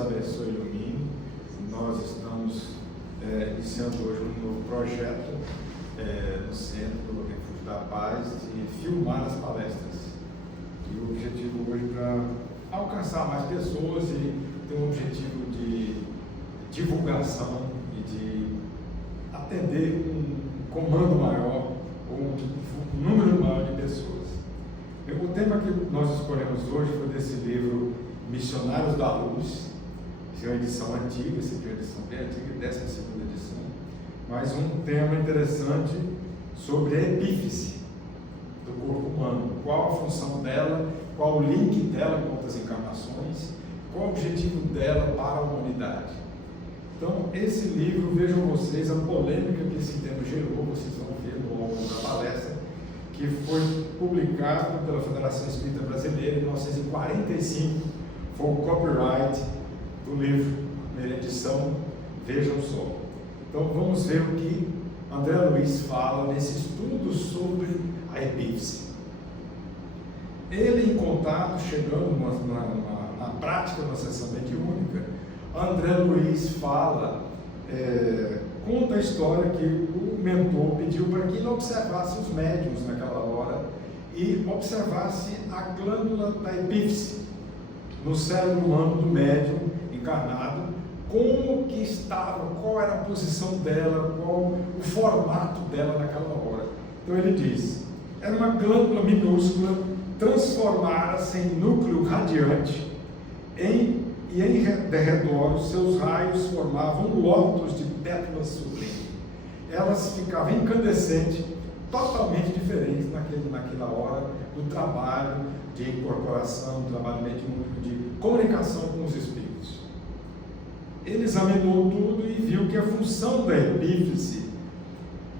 abençoe e ilumine. Nós estamos iniciando hoje um novo projeto no Centro do Refúgio da Paz de filmar as palestras. E o objetivo hoje é para alcançar mais pessoas e ter um objetivo de divulgação e de atender um comando maior ou um número maior de pessoas. O tema que nós escolhemos hoje foi desse livro Missionários da Luz, que é uma edição antiga, essa aqui é uma edição bem antiga, 12ª edição, mas um tema interessante sobre a epífise do corpo humano, qual a função dela, qual o link dela com outras encarnações, qual o objetivo dela para a humanidade. Então, esse livro, vejam vocês a polêmica que esse tema gerou, vocês vão ver no longo da palestra, que foi publicado pela Federação Espírita Brasileira em 1945, foi o copyright do livro, primeira edição, vejam só. Então vamos ver o que André Luiz fala nesse estudo sobre a epífise. Ele, em contato, chegando na prática de uma sessão mediúnica, André Luiz fala, conta a história que o mentor pediu para que ele observasse os médiuns naquela hora e observasse a glândula da epífise no cérebro humano do médium encarnado, como que estava, qual era a posição dela, qual o formato dela naquela hora. Então ele diz, era uma glândula minúscula, transformara-se em núcleo radiante, e em derredor os seus raios formavam lótus de pétalas sublimes. Elas ficavam incandescentes, totalmente diferentes naquela hora do trabalho de incorporação, do trabalho mediúnico, de comunicação com os espíritos. Ele examinou tudo e viu que a função da epífise,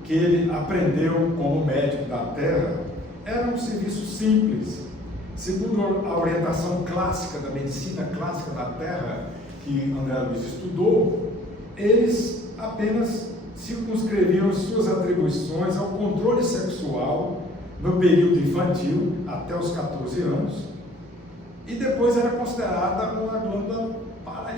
que ele aprendeu como médico da Terra, era um serviço simples. Segundo a orientação clássica da medicina clássica da Terra, que André Luiz estudou, eles apenas circunscreviam suas atribuições ao controle sexual no período infantil, até os 14 anos, e depois era considerada uma glândula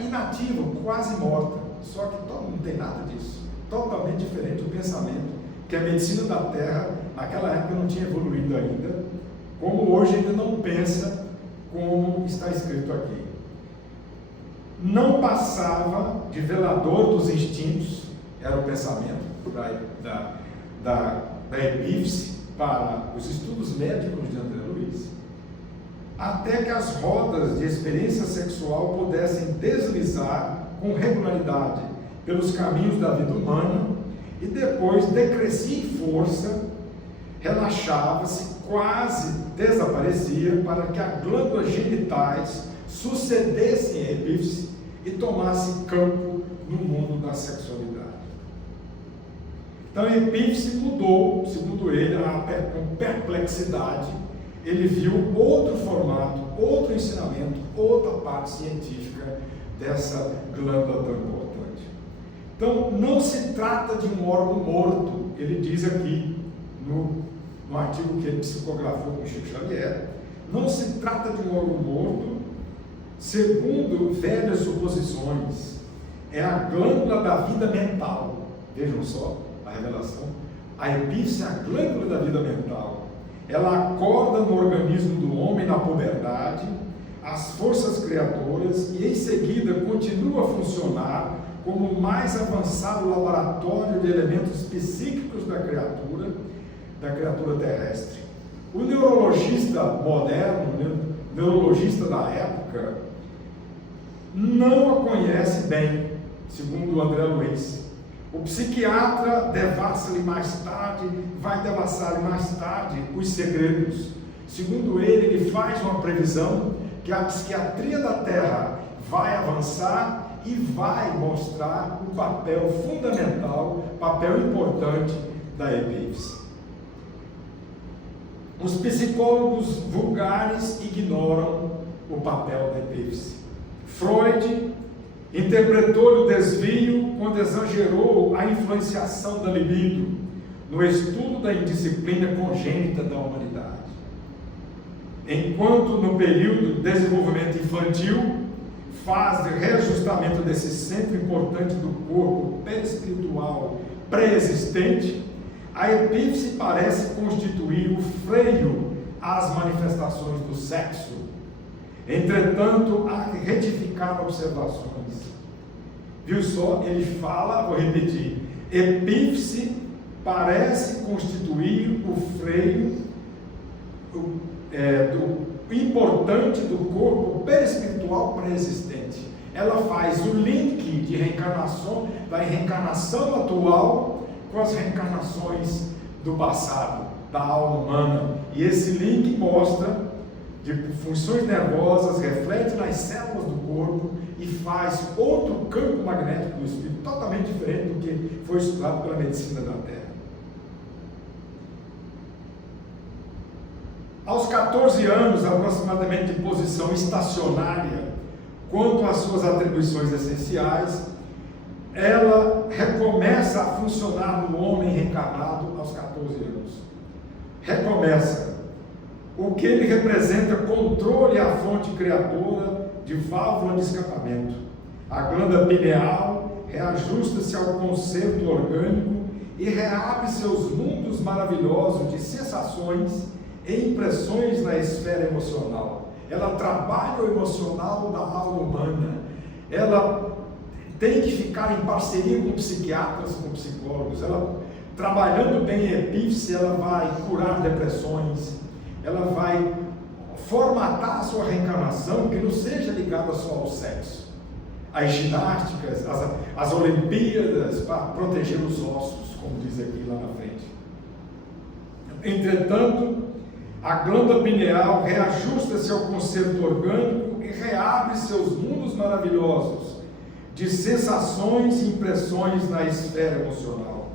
inativa, quase morta. Só que não tem nada disso. Totalmente diferente do pensamento, que a medicina da Terra, naquela época, não tinha evoluído ainda, como hoje ainda não pensa como está escrito aqui. Não passava de velador dos instintos, era o pensamento da epífise para os estudos médicos de André Luiz, até que as rodas de experiência sexual pudessem deslizar com regularidade pelos caminhos da vida humana e depois decrescia em força, relaxava-se, quase desaparecia, para que as glândulas genitais sucedessem a epífise e tomassem campo no mundo da sexualidade. Então a epífise mudou, segundo ele, com perplexidade. Ele viu outro formato, outro ensinamento, outra parte científica dessa glândula tão importante. Então não se trata de um órgão morto, ele diz aqui no artigo que ele psicografou com Chico Xavier, não se trata de um órgão morto, segundo velhas suposições, é a glândula da vida mental. Vejam só a revelação. A epífise é a glândula da vida mental. Ela acorda no organismo do homem na puberdade, as forças criadoras, e em seguida continua a funcionar como o mais avançado laboratório de elementos psíquicos da criatura terrestre. O neurologista moderno, neurologista da época, não a conhece bem, segundo André Luiz. O psiquiatra vai devassar-lhe mais tarde os segredos. Segundo ele faz uma previsão que a psiquiatria da Terra vai avançar e vai mostrar o papel fundamental, papel importante da epífise. Os psicólogos vulgares ignoram o papel da epífise. Freud interpretou o desvio quando exagerou a influenciação da libido no estudo da indisciplina congênita da humanidade. Enquanto no período de desenvolvimento infantil faz de reajustamento desse centro importante do corpo perispiritual pré-existente, a epífise parece constituir o freio às manifestações do sexo. Entretanto, há que retificar observações. Viu só? Ele fala, vou repetir, epífise parece constituir o freio do importante do corpo perispiritual pré-existente. Ela faz o link de reencarnação, da reencarnação atual com as reencarnações do passado, da alma humana. E esse link mostra de funções nervosas, reflete nas células do corpo e faz outro campo magnético do espírito, totalmente diferente do que foi estudado pela medicina da Terra. Aos 14 anos, aproximadamente de posição estacionária, quanto às suas atribuições essenciais, ela recomeça a funcionar no homem reencarnado aos 14 anos. Recomeça. O que ele representa controle à fonte criadora de válvula de escapamento. A glândula pineal reajusta-se ao concerto orgânico e reabre seus mundos maravilhosos de sensações e impressões na esfera emocional. Ela trabalha o emocional da alma humana. Ela tem que ficar em parceria com psiquiatras, com psicólogos. Ela, trabalhando bem em epífise, ela vai curar depressões, ela vai formatar a sua reencarnação, que não seja ligada só ao sexo. As ginásticas, as Olimpíadas, para proteger os ossos, como diz aqui lá na frente. Entretanto, a glândula pineal reajusta-se ao concerto orgânico e reabre seus mundos maravilhosos de sensações e impressões na esfera emocional.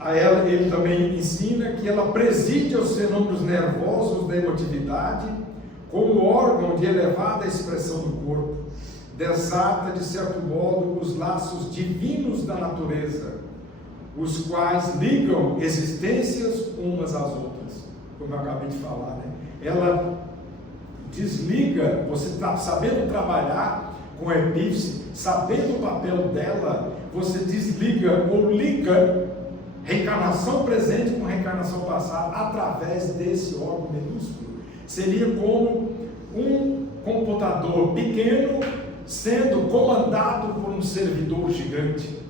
A ela, ele também ensina que ela preside os fenômenos nervosos da emotividade como órgão de elevada expressão do corpo, desata de certo modo os laços divinos da natureza, os quais ligam existências umas às outras, como eu acabei de falar, né? Ela desliga, você está sabendo trabalhar com a epífise, sabendo o papel dela, você desliga ou liga reencarnação presente com reencarnação passada através desse órgão minúsculo. Seria como um computador pequeno sendo comandado por um servidor gigante,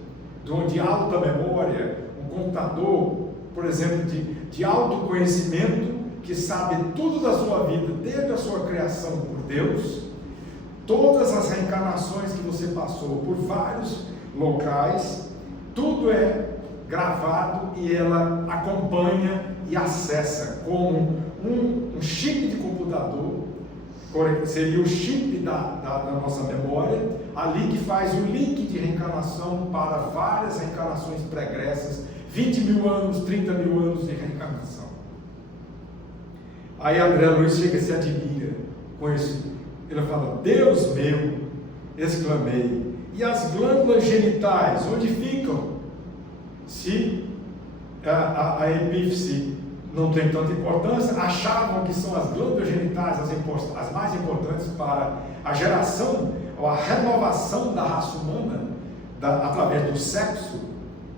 de alta memória, um computador, por exemplo, de autoconhecimento, que sabe tudo da sua vida, desde a sua criação por Deus, todas as reencarnações que você passou por vários locais, tudo é gravado e ela acompanha e acessa como um chip de computador, seria o chip da nossa memória, ali que faz o link de reencarnação para várias reencarnações pregressas, 20 mil anos, 30 mil anos de reencarnação. Aí André Luiz chega e se admira com isso. Ele fala: Deus meu, exclamei, e as glândulas genitais, onde ficam? Se a epífise não tem tanta importância, achavam que são as glândulas genitais as mais importantes para a geração ou a renovação da raça humana através do sexo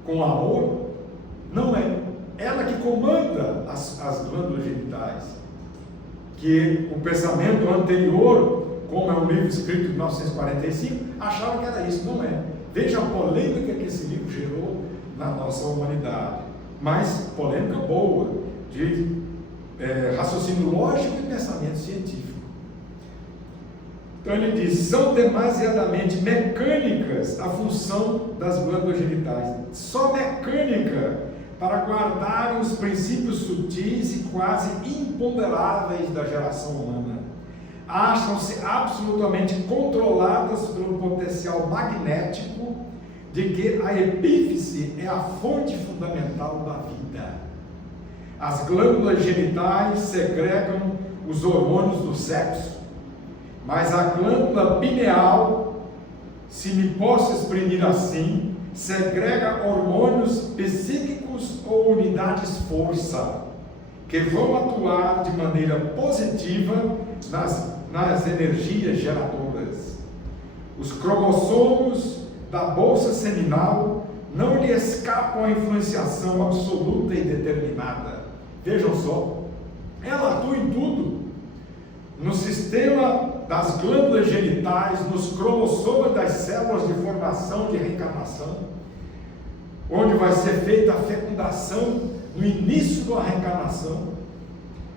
com amor. Não é ela que comanda as glândulas genitais, que o pensamento anterior, como é um livro escrito em 1945, achava que era isso. Não é. Veja a polêmica que esse livro gerou na nossa humanidade, mas polêmica boa, de raciocínio lógico e pensamento científico. Então ele diz: são demasiadamente mecânicas a função das glândulas genitais, só mecânica para guardar os princípios sutis e quase imponderáveis da geração humana. Acham-se absolutamente controladas pelo potencial magnético de que a epífise é a fonte fundamental da vida. As glândulas genitais segregam os hormônios do sexo, mas a glândula pineal, se me posso exprimir assim, segrega hormônios psíquicos ou unidades força, que vão atuar de maneira positiva nas energias geradoras. Os cromossomos da bolsa seminal não lhe escapam à influenciação absoluta e determinada. Vejam só, ela atua em tudo. No sistema das glândulas genitais, nos cromossomas das células de formação de reencarnação, onde vai ser feita a fecundação no início da reencarnação,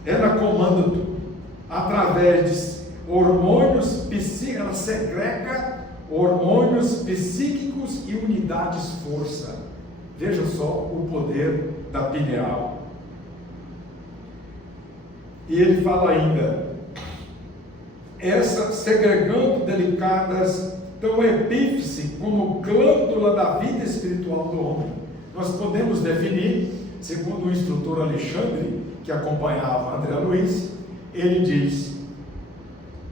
ela comanda tudo. Através de hormônios psíquicos, ela segrega hormônios psíquicos e unidades força. Veja só o poder da pineal. E ele fala ainda, essa segregando delicadas, então a epífise como glândula da vida espiritual do homem. Nós podemos definir, segundo o instrutor Alexandre, que acompanhava André Luiz, ele diz,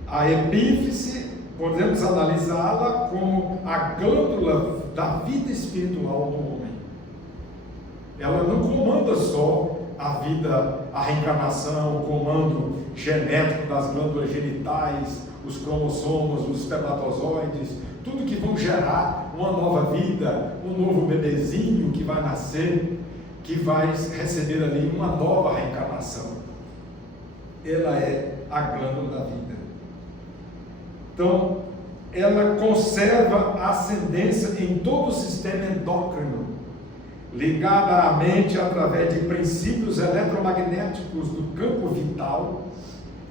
a epífise, podemos analisá-la como a glândula da vida espiritual do homem. Ela não comanda só a vida, a reencarnação, o comando genético das glândulas genitais, os cromossomos, os espermatozoides, tudo que vão gerar uma nova vida, um novo bebezinho que vai nascer, que vai receber ali uma nova reencarnação. Ela é a glândula da vida. Então, ela conserva a ascendência em todo o sistema endócrino, ligada à mente através de princípios eletromagnéticos do campo vital.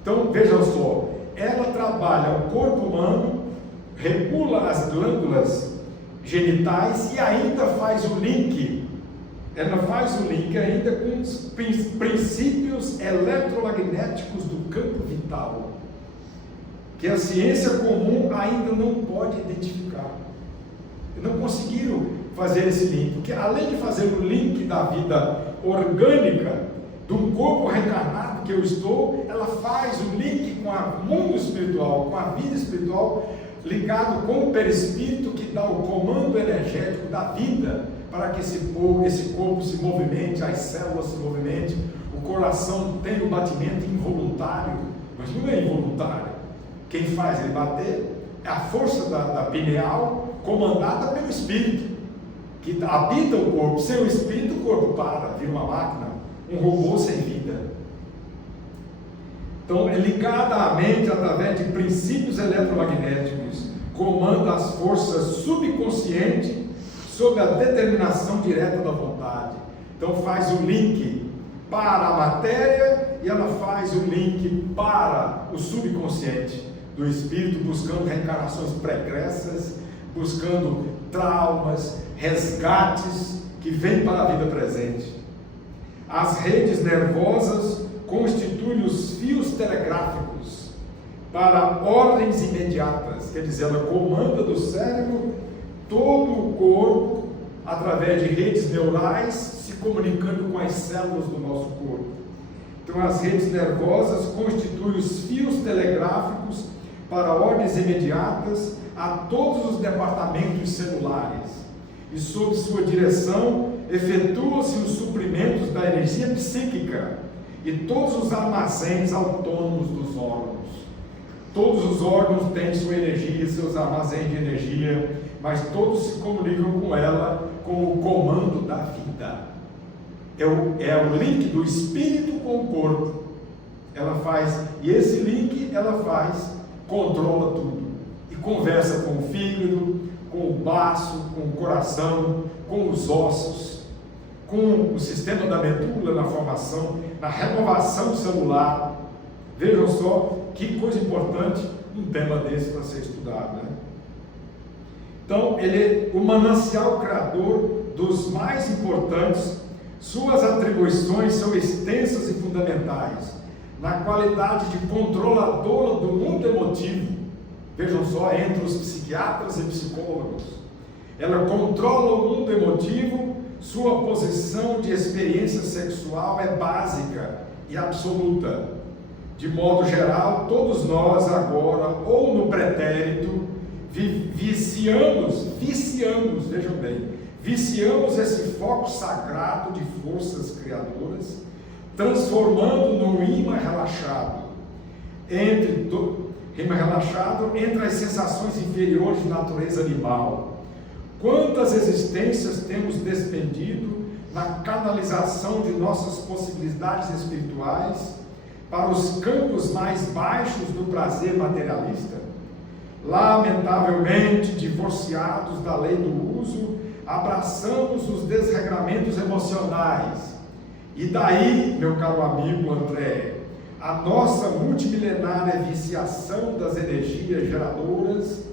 Então, vejam só, ela trabalha o corpo humano, regula as glândulas genitais e ainda faz o link. Ela faz o link ainda com os princípios eletromagnéticos do campo vital, que a ciência comum ainda não pode identificar. Não conseguiram fazer esse link, porque além de fazer o link da vida orgânica, do corpo reencarnado que eu estou, ela faz o link com o mundo espiritual, com a vida espiritual, ligado com o perispírito que dá o comando energético da vida, para que esse corpo se movimente, as células se movimentem, o coração tem o batimento involuntário, mas não é involuntário. Quem faz ele bater é a força da pineal, comandada pelo espírito, que habita o corpo. Sem o espírito, o corpo para, vira uma máquina, um robô sem vida. Então, é ligada à mente através de princípios eletromagnéticos, comanda as forças subconscientes sob a determinação direta da vontade. Então, faz o link para a matéria e ela faz o link para o subconsciente do espírito, buscando reencarnações pregressas, buscando traumas, resgates que vêm para a vida presente. As redes nervosas constituem os fios telegráficos para ordens imediatas, quer dizer, ela comanda do cérebro todo o corpo através de redes neurais se comunicando com as células do nosso corpo. Então, as redes nervosas constituem os fios telegráficos para ordens imediatas a todos os departamentos celulares, e sob sua direção efetuam-se os suprimentos da energia psíquica e todos os armazéns autônomos dos órgãos. Todos os órgãos têm sua energia, seus armazéns de energia, mas todos se comunicam com ela com o comando da vida. É o link do espírito com o corpo. Ela faz, e esse link ela faz, controla tudo. E conversa com o fígado, com o baço, com o coração, com os ossos, com o sistema da medula na formação, na renovação celular. Vejam só que coisa importante um tema desse para ser estudado, né? Então, ele é o manancial criador dos mais importantes. Suas atribuições são extensas e fundamentais na qualidade de controladora do mundo emotivo. Vejam só, entre os psiquiatras e psicólogos, ela controla o mundo emotivo. Sua posição de experiência sexual é básica e absoluta. De modo geral, todos nós agora, ou no pretérito, viciamos, vejam bem, viciamos esse foco sagrado de forças criadoras, transformando no ímã relaxado, rima relaxado, entre as sensações inferiores de natureza animal. Quantas existências temos despendido na canalização de nossas possibilidades espirituais para os campos mais baixos do prazer materialista? Lamentavelmente, divorciados da lei do uso, abraçamos os desregramentos emocionais. E daí, meu caro amigo André, a nossa multimilenária viciação das energias geradoras,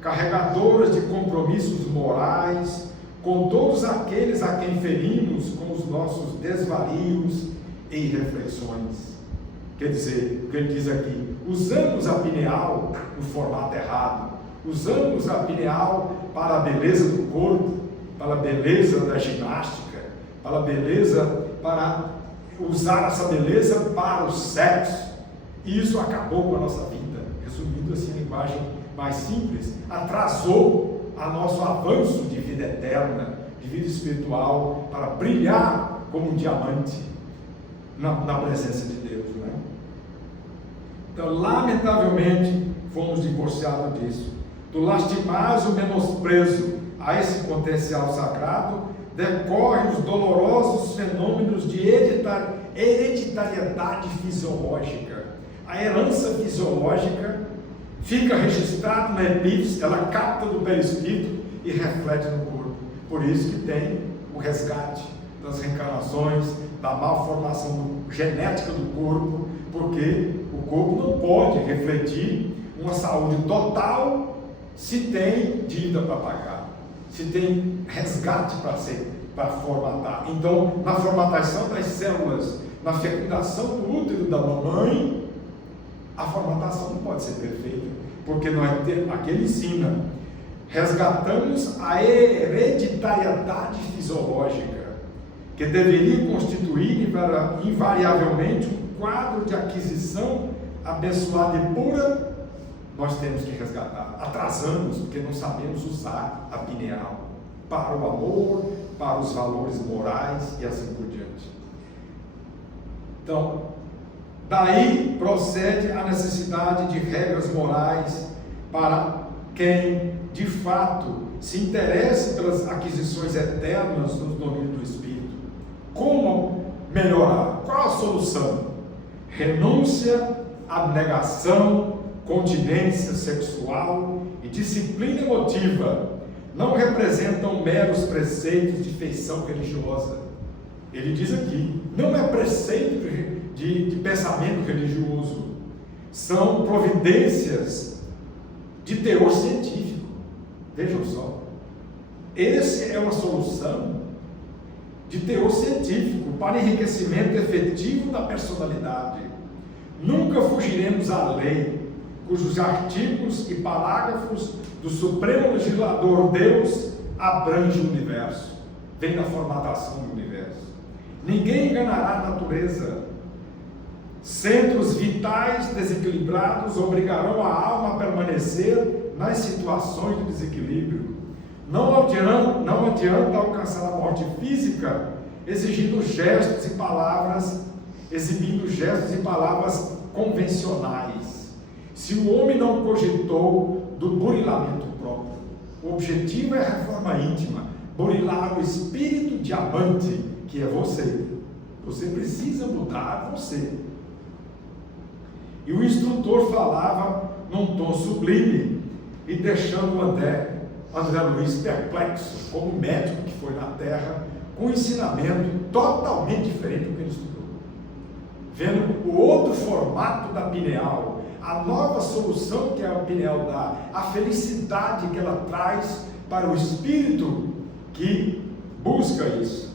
carregadoras de compromissos morais, com todos aqueles a quem ferimos com os nossos desvarios e reflexões. Quer dizer, o que ele diz aqui, usamos a pineal no formato errado, usamos a pineal para a beleza do corpo, para a beleza da ginástica, para a beleza, para usar essa beleza para o sexo, e isso acabou com a nossa vida. Resumindo assim, a linguagem mais simples, atrasou a nosso avanço de vida eterna, de vida espiritual, para brilhar como um diamante na presença de Deus, não é? Então, lamentavelmente, fomos divorciados disso. Do lastimoso menosprezo a esse potencial sagrado, decorrem os dolorosos fenômenos de hereditariedade fisiológica. A herança fisiológica fica registrada na epífise, ela capta do perispírito e reflete no corpo. Por isso que tem o resgate das reencarnações, da malformação genética do corpo, porque o corpo não pode refletir uma saúde total se tem dívida para pagar, se tem resgate para formatar. Então, na formatação das células, na fecundação do útero da mamãe, a formatação não pode ser perfeita, porque aqui ele ensina, resgatamos a hereditariedade fisiológica, que deveria constituir invariavelmente um quadro de aquisição abençoada e pura. Nós temos que resgatar. Atrasamos porque não sabemos usar a pineal para o amor, para os valores morais e assim por diante. Então, daí procede a necessidade de regras morais para quem, de fato, se interesse pelas aquisições eternas no domínio do Espírito. Como melhorar? Qual a solução? Renúncia, abnegação, continência sexual e disciplina emotiva não representam meros preceitos de feição religiosa. Ele diz aqui, não é preceito de pensamento religioso, são providências de teor científico. Vejam só, esse é uma solução de teor científico para enriquecimento efetivo da personalidade. Nunca fugiremos à lei, cujos artigos e parágrafos do Supremo Legislador Deus abrangem o universo, vem da formatação do universo. Ninguém enganará a natureza. Centros vitais desequilibrados obrigarão a alma a permanecer nas situações de desequilíbrio. Não adianta alcançar a morte física exibindo gestos e palavras convencionais. Se o homem não cogitou do burilamento próprio, o objetivo é a reforma íntima, burilar o espírito diamante, que é você. Você precisa mudar você. E o instrutor falava num tom sublime e deixando o André Luiz perplexo, como médico que foi na Terra, com um ensinamento totalmente diferente do que ele estudou. Vendo o outro formato da pineal, a nova solução que a pineal dá, a felicidade que ela traz para o espírito que busca isso.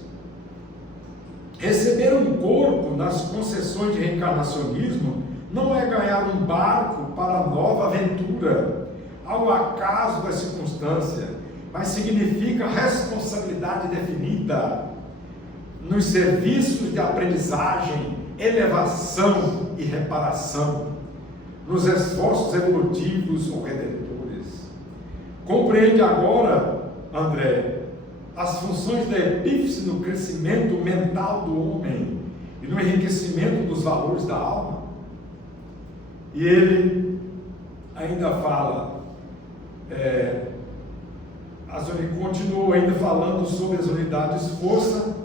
Receber um corpo nas concessões de reencarnacionismo não é ganhar um barco para a nova aventura, ao acaso da circunstância, mas significa responsabilidade definida nos serviços de aprendizagem, elevação e reparação, nos esforços evolutivos ou redentores. Compreende agora, André, as funções da epífise no crescimento mental do homem e no enriquecimento dos valores da alma? E ele ainda fala, continua ainda falando sobre as unidades força.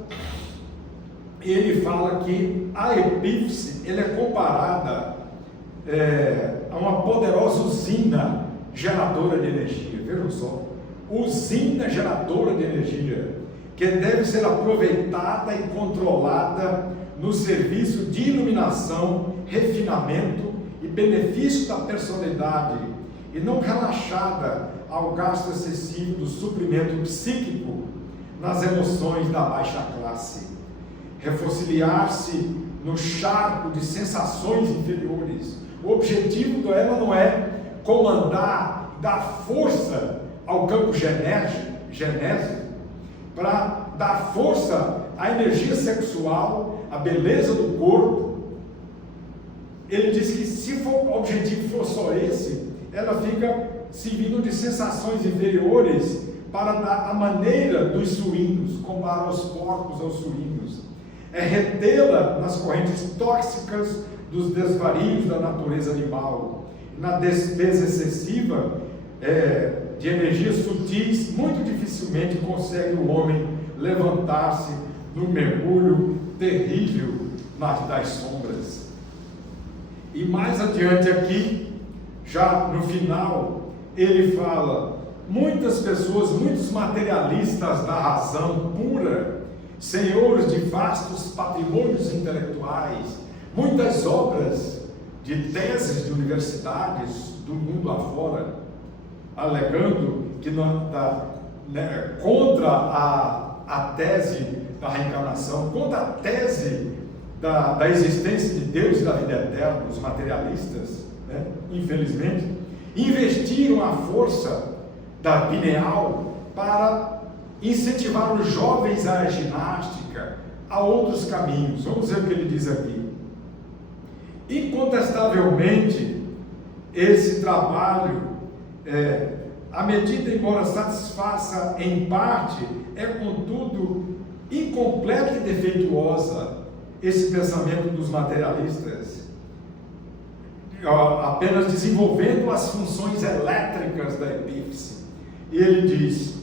Ele fala que a epífise ela é comparada a uma poderosa usina geradora de energia. Vejam só, usina geradora de energia, que deve ser aproveitada e controlada no serviço de iluminação, refinamento e benefício da personalidade, e não relaxada ao gasto excessivo do suprimento psíquico nas emoções da baixa classe. Refossiliar-se no charco de sensações inferiores. O objetivo dela não é comandar, dar força ao campo genésio, para dar força à energia sexual, à beleza do corpo. Ele diz que se o objetivo for só esse, ela fica servindo de sensações inferiores para dar a maneira dos suínos, comparar os porcos aos suínos. É retê-la nas correntes tóxicas dos desvarios da natureza animal, na despesa excessiva de energias sutis. Muito dificilmente consegue o homem levantar-se no mergulho terrível das sombras. E mais adiante aqui, já no final, ele fala: muitas pessoas, muitos materialistas da razão pura, senhores de vastos patrimônios intelectuais, muitas obras de teses de universidades do mundo afora, alegando que contra a tese da reencarnação, contra a tese da existência de Deus e da vida eterna, os materialistas, infelizmente, investiram a força da pineal para incentivar os jovens à ginástica, a outros caminhos. Vamos ver o que ele diz aqui. Incontestavelmente, esse trabalho, à medida, embora satisfaça em parte, é contudo incompleta e defeituosa. Esse pensamento dos materialistas, apenas desenvolvendo as funções elétricas da epífise. E ele diz: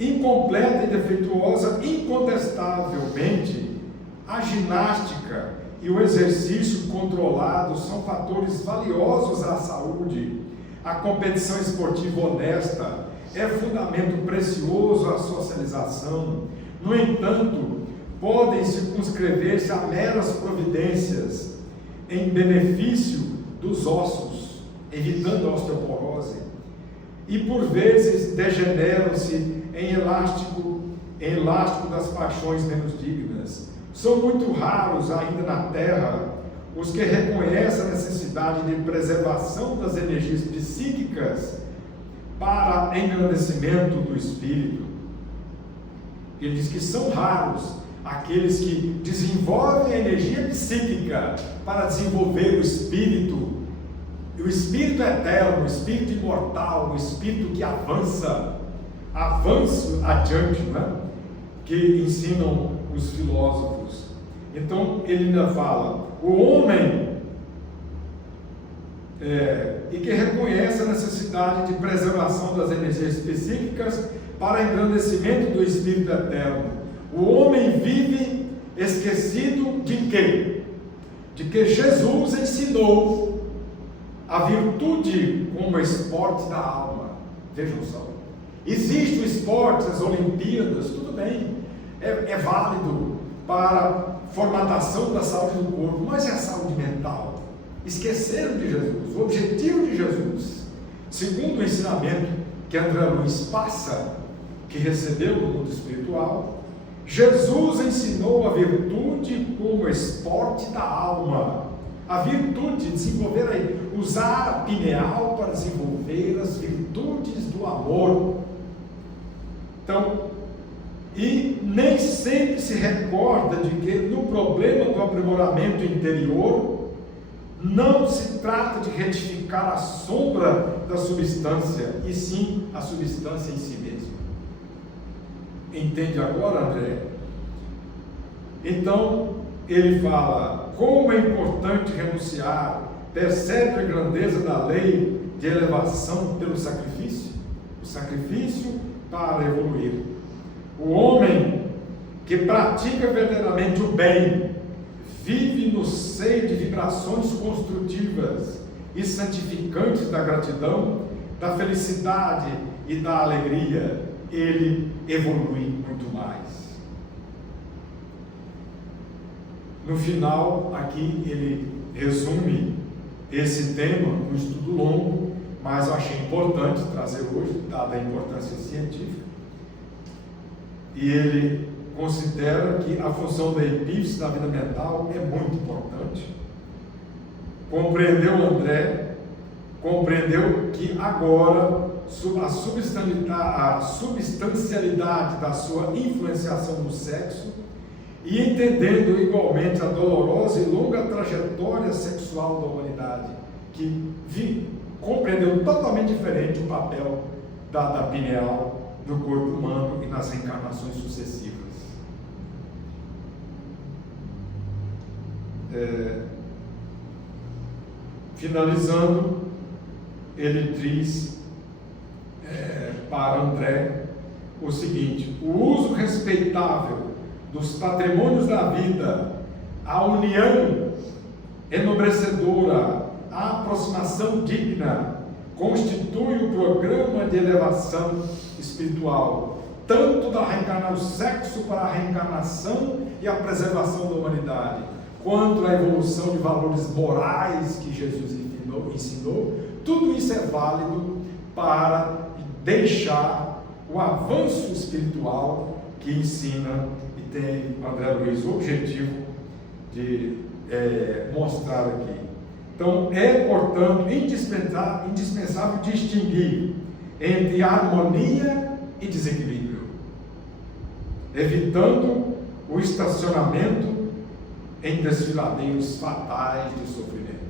incompleta e defeituosa, incontestavelmente, a ginástica e o exercício controlado são fatores valiosos à saúde. A competição esportiva honesta é fundamento precioso à socialização. No entanto, podem circunscrever-se a meras providências em benefício dos ossos, evitando a osteoporose, e por vezes degeneram-se em elástico das paixões menos dignas. São muito raros ainda na Terra os que reconhecem a necessidade de preservação das energias psíquicas para engrandecimento do espírito. Ele diz que são raros aqueles que desenvolvem a energia psíquica para desenvolver o espírito eterno, o espírito imortal, o espírito que avança adiante, que ensinam os filósofos. Então ele ainda fala: o homem e que reconhece a necessidade de preservação das energias psíquicas para engrandecimento do espírito eterno. O homem vive esquecido de quê? De que Jesus ensinou a virtude como esporte da alma. Vejam só, existe o esporte, as Olimpíadas, tudo bem, é válido para formatação da saúde do corpo, mas é a saúde mental. Esqueceram de Jesus, o objetivo de Jesus, segundo o ensinamento que André Luiz passa, que recebeu do mundo espiritual. Jesus ensinou a virtude como esporte da alma. A virtude, desenvolver, usar a pineal para desenvolver as virtudes do amor. Então, e nem sempre se recorda de que no problema do aprimoramento interior não se trata de retificar a sombra da substância, e sim a substância em si mesma. Entende agora, André? Então, ele fala: como é importante renunciar, percebe a grandeza da lei de elevação pelo sacrifício, o sacrifício para evoluir. O homem que pratica verdadeiramente o bem, vive no seio de vibrações construtivas e santificantes da gratidão, da felicidade e da alegria, ele evolui muito mais. No final, aqui ele resume esse tema, um estudo longo, mas eu achei importante trazer hoje, dada a importância científica. E ele considera que a função da epífise na vida mental é muito importante. Compreendeu André, compreendeu que agora a substancialidade da sua influenciação no sexo, e entendendo igualmente a dolorosa e longa trajetória sexual da humanidade, que compreendeu totalmente diferente o papel da pineal no corpo humano e nas reencarnações sucessivas. Finalizando, ele diz para André o seguinte: o uso respeitável dos patrimônios da vida, a união enobrecedora, a aproximação digna, constitui o programa de elevação espiritual, tanto da reencarnação, o sexo para a reencarnação e a preservação da humanidade, quanto a evolução de valores morais que Jesus ensinou. Tudo isso é válido para deixar o avanço espiritual que ensina e tem André Luiz o objetivo de mostrar aqui. Então, portanto, indispensável distinguir entre harmonia e desequilíbrio, evitando o estacionamento em desfiladeiros fatais de sofrimento.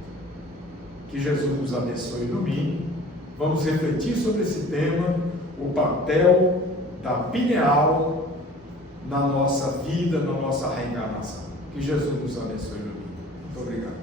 Que Jesus nos abençoe e ilumine. Vamos refletir sobre esse tema, o papel da pineal na nossa vida, na nossa reencarnação. Que Jesus nos abençoe e ilumine. Muito obrigado.